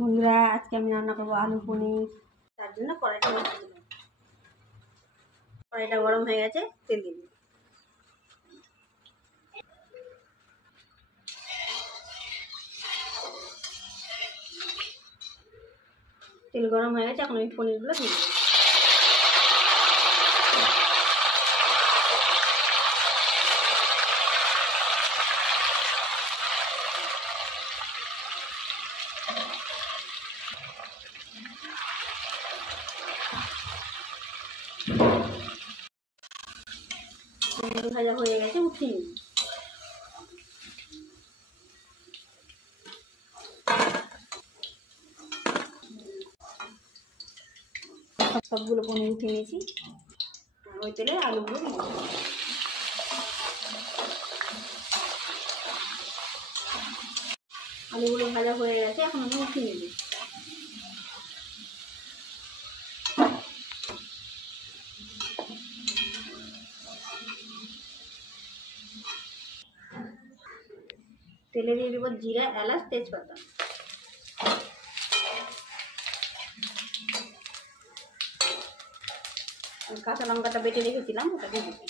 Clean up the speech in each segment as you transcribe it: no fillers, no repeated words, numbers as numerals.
বন্ধুরা, আজকে আমি রান্না করবো আলু পনির। তার জন্য কড়াইটা বসিয়ে দিলাম। কড়াইটা গরম হয়ে গেছে, তেল দিয়ে দিলাম। তেল গরম হয়ে গেছে, এখন আমি পনিরগুলো দিয়ে দেবো। পনির ভাজা হয়ে গেছে, উঠিয়ে নিই। সবগুলো পনির উঠিয়ে নিয়েছি। ওই তেলে আলুগুলো দিয়ে দিই। আলুগুলো ভাজা হয়ে গেছে, এখন আমি উঠিয়ে নিই। তেলে দিয়ে দেবো জিরা, এলাচ, তেজপাতা। কাঁচা লঙ্কাটা বেটে রেখেছিলাম, ওটা দিয়ে দিচ্ছি।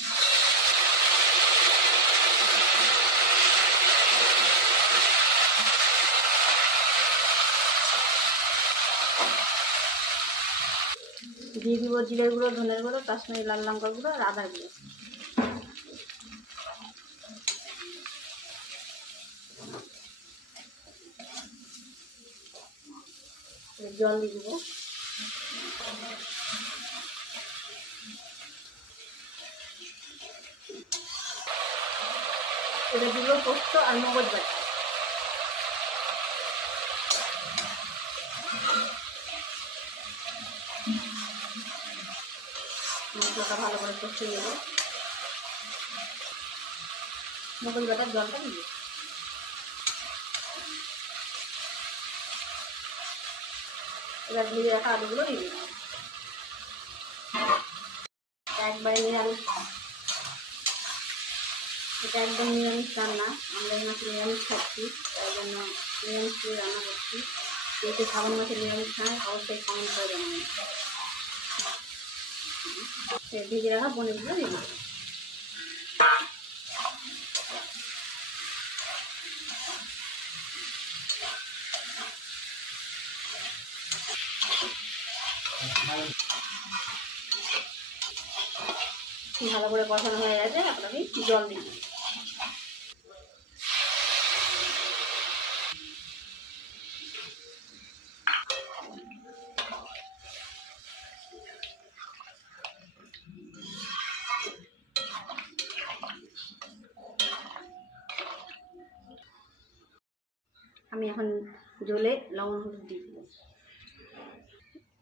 দিয়ে দিব জিরের গুঁড়ো, ধনের গুঁড়ো, কাশ্মীরি লাল লঙ্কার গুঁড়ো আর আদার গুঁড়ো। জল দিয়ে দিব। এটা দিব পোস্ত আর মগজ বাটা। মশলাটা ভালো করে কষিয়ে নেব। মগজ বাটার জলটা দিব। এবার ভেজে রাখা আলুগুলো দিয়ে দিলাম। একবারে নিরামিষ, এটা একদম নিরামিষ রান্না। আমরা এই মাসে নিরামিষ খাচ্ছি, তাই জন্য নিরামিষ করে রান্না করছি। যেহেতু শ্রাবণ মাসে নিরামিষ খায়, অবশ্যই কমেন্ট করে জানাবেন। ভেজে রাখা পনিরগুলো দিয়ে দিলাম। ভালো করে কষানো হয়ে গেছে, এখন আমি জল দিই। আমি এখন জলে লবণ হলুদ দিয়ে দিব।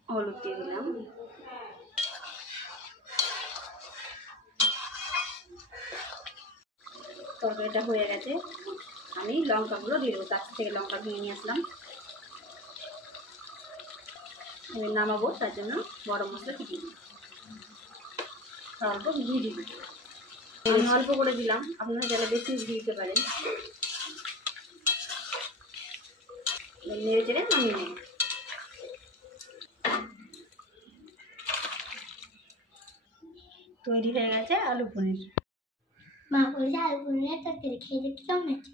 হলুদ দিয়ে দিলাম। তরকারিটা হয়ে গেছে, আমি লঙ্কাগুলো দিয়ে দেবো। তার থেকে লঙ্কা ভেঙে নিয়ে আসলাম। আমি নামাবো, তার জন্য গরম মশলা দিয়ে দিই। অল্প ঘি দিয়ে দিই। আমি অল্প করে দিলাম, আপনারা যারা বেশি ঘি দিতে পারেন। নেড়ে চেড়ে নামিয়ে নেব। তৈরি হয়ে গেছে আলু পনির। মা বলছে আলু পনিরের তরকারি খেয়ে দেখতে কেমন আছে।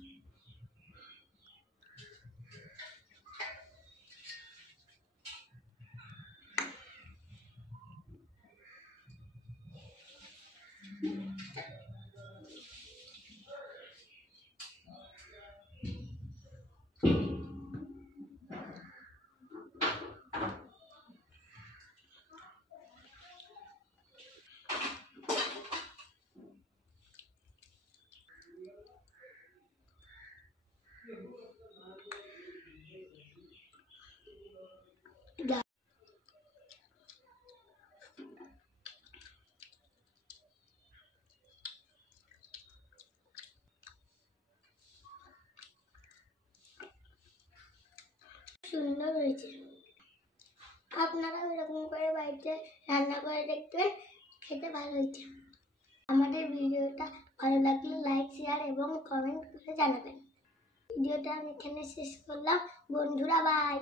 সুন্দর হয়েছে। আপনারা এরকম করে বাড়িতে রান্না করে দেখবেন, খেতে ভালো হয়েছে। আমাদের ভিডিওটা ভালো লাগলে লাইক, শেয়ার এবং কমেন্ট করে জানাবেন। ভিডিওটা আমি এখানে শেষ করলাম। বন্ধুরা, বাই।